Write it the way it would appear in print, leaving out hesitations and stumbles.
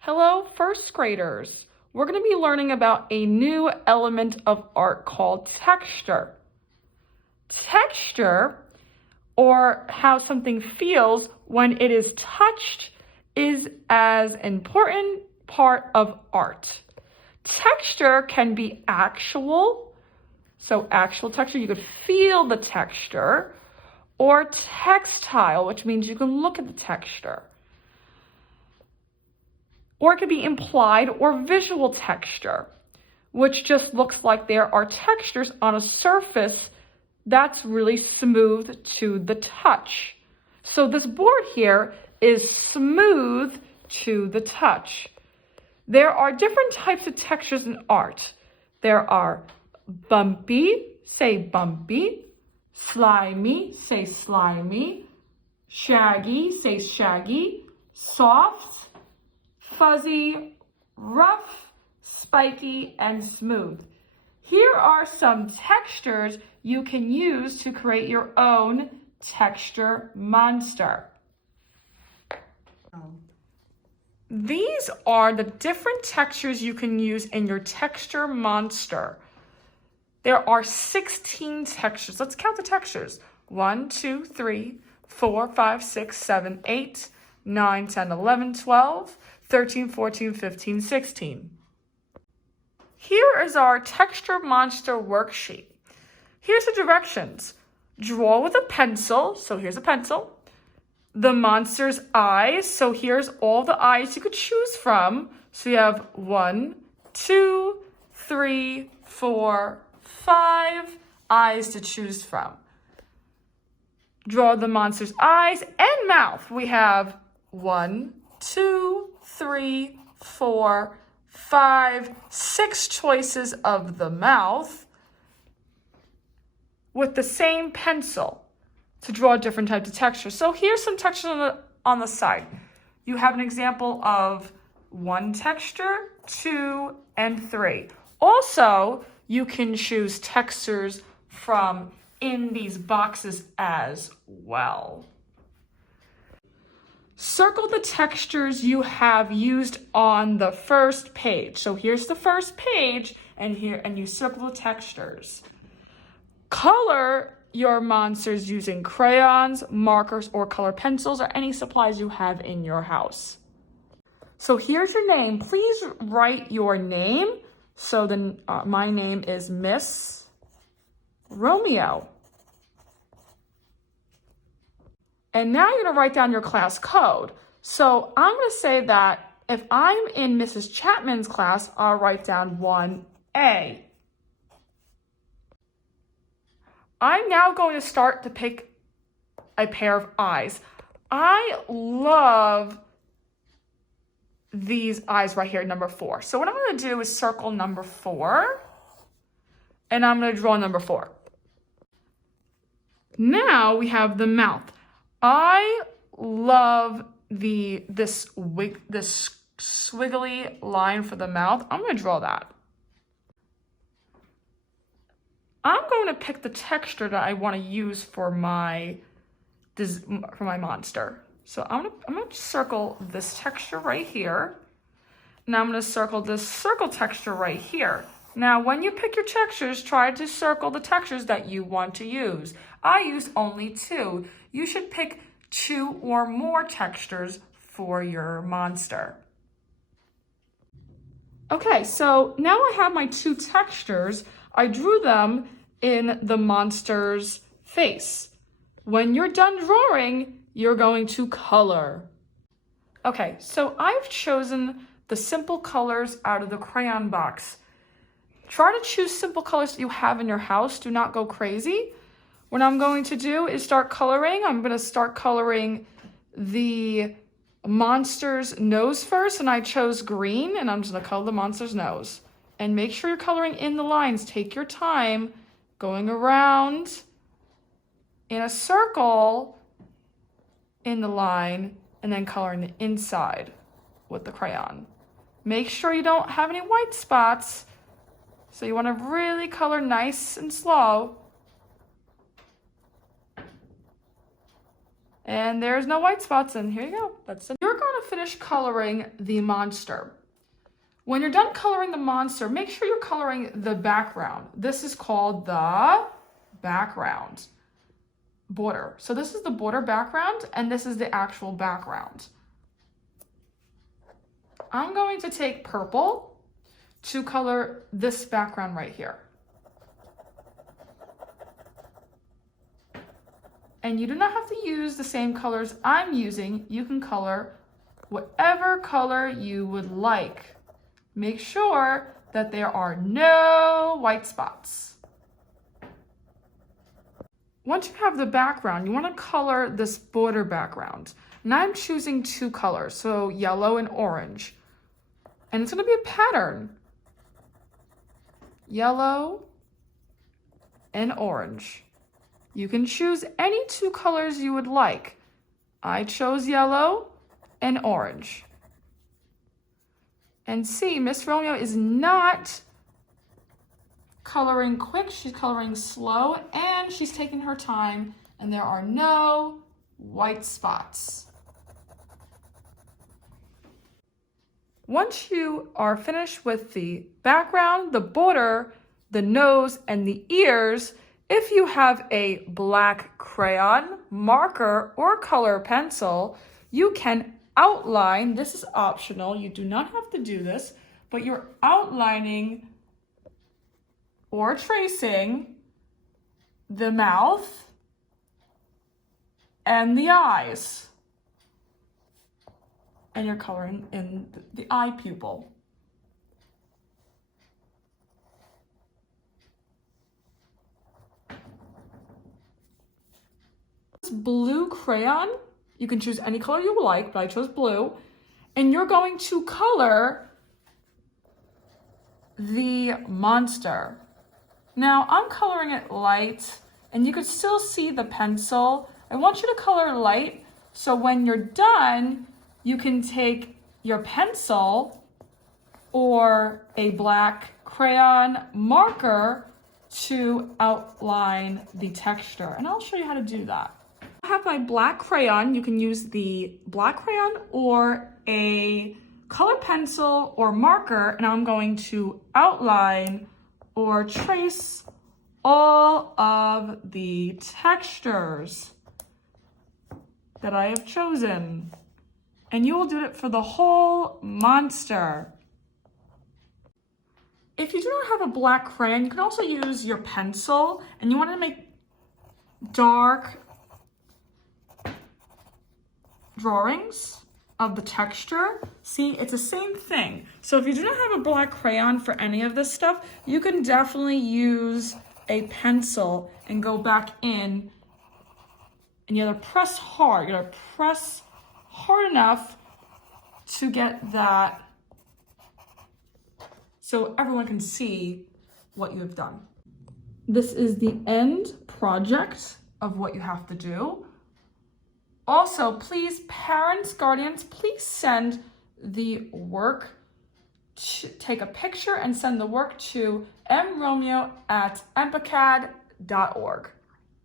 Hello, first graders. We're going to be learning about a new element of art called texture. Texture, or how something feels when it is touched, is as important part of art. Texture can be actual, so actual texture, you could feel the texture, or textile, which means you can look at the texture. Or it could be implied or visual texture, which just looks like there are textures on a surface that's really smooth to the touch. So this board here is smooth to the touch. There are different types of textures in art. There are bumpy, say bumpy, slimy, say slimy, shaggy, say shaggy, soft, fuzzy, rough, spiky, and smooth. Here are some textures you can use to create your own texture monster. These are the different textures you can use in your texture monster. There are 16 textures. Let's count the textures. 1, 2, 3, 4, 5, 6, 7, 8, 9, 10, 11, 12, 13, 14, 15, 16. Here is our texture monster worksheet. Here's the directions. Draw with a pencil, so here's a pencil. The monster's eyes, so here's all the eyes you could choose from. So you have 1, 2, 3, 4, 5 eyes to choose from. Draw the monster's eyes and mouth. We have 1, 2, 3, 4, 5, 6 choices of the mouth with the same pencil to draw different types of textures. So here's some textures on the side. You have an example of 1 texture, 2, and 3. Also, you can choose textures from in these boxes as well. Circle the textures you have used on the first page. So here's the first page, and you circle the textures. Color your monsters using crayons, markers, or color pencils, or any supplies you have in your house. So here's your name. Please write your name. So then my name is Miss Romeo. And now you're going to write down your class code. So I'm going to say that if I'm in Mrs. Chapman's class, I'll write down 1A. I'm now going to start to pick a pair of eyes. I love these eyes right here, number 4. So what I'm going to do is circle number 4, and I'm going to draw number 4. Now we have the mouth. I love this squiggly line for the mouth. I'm going to draw that. I'm going to pick the texture that I want to use for my monster. So I'm going to circle this texture right here. Now I'm going to circle this circle texture right here. Now, when you pick your textures, try to circle the textures that you want to use. I use only 2. You should pick 2 or more textures for your monster. Okay, so now I have my 2 textures. I drew them in the monster's face. When you're done drawing, you're going to color. Okay, so I've chosen the simple colors out of the crayon box. Try to choose simple colors that you have in your house. Do not go crazy. What I'm going to do is start coloring. I'm going to start coloring the monster's nose first, and I chose green, and I'm just going to color the monster's nose. And make sure you're coloring in the lines. Take your time going around in a circle in the line, and then coloring the inside with the crayon. Make sure you don't have any white spots. So you want to really color nice and slow. And there's no white spots, and here you go. You're going to finish coloring the monster. When you're done coloring the monster, make sure you're coloring the background. This is called the background border. So this is the border background, and this is the actual background. I'm going to take purple to color this background right here. And you do not have to use the same colors I'm using. You can color whatever color you would like. Make sure that there are no white spots. Once you have the background, you want to color this border background. And I'm choosing two colors, so yellow and orange. And it's going to be a pattern. Yellow and orange. You can choose any two colors you would like. I chose yellow and orange. And see, Miss Romeo is not coloring quick, she's coloring slow, and she's taking her time, and there are no white spots. Once you are finished with the background, the border, the nose, and the ears, if you have a black crayon, marker, or color pencil, you can outline. This is optional. You do not have to do this, but you're outlining or tracing the mouth and the eyes. And you're coloring in the eye pupil. This blue crayon, you can choose any color you like, but I chose blue. And you're going to color the monster. Now I'm coloring it light, and you could still see the pencil. I want you to color light, so when you're done, you can take your pencil or a black crayon marker to outline the texture. And I'll show you how to do that. I have my black crayon. You can use the black crayon or a colored pencil or marker, and I'm going to outline or trace all of the textures that I have chosen. And you will do it for the whole monster. If you do not have a black crayon, you can also use your pencil, and you want to make dark drawings of the texture. See, it's the same thing. So if you do not have a black crayon for any of this stuff, you can definitely use a pencil and go back in, and you gotta press hard. You gotta press hard enough to get that so everyone can see what you have done. This is the end project of what you have to do. Also, please, parents, guardians, please send the work, take a picture and send the work to mromeo@empacad.org.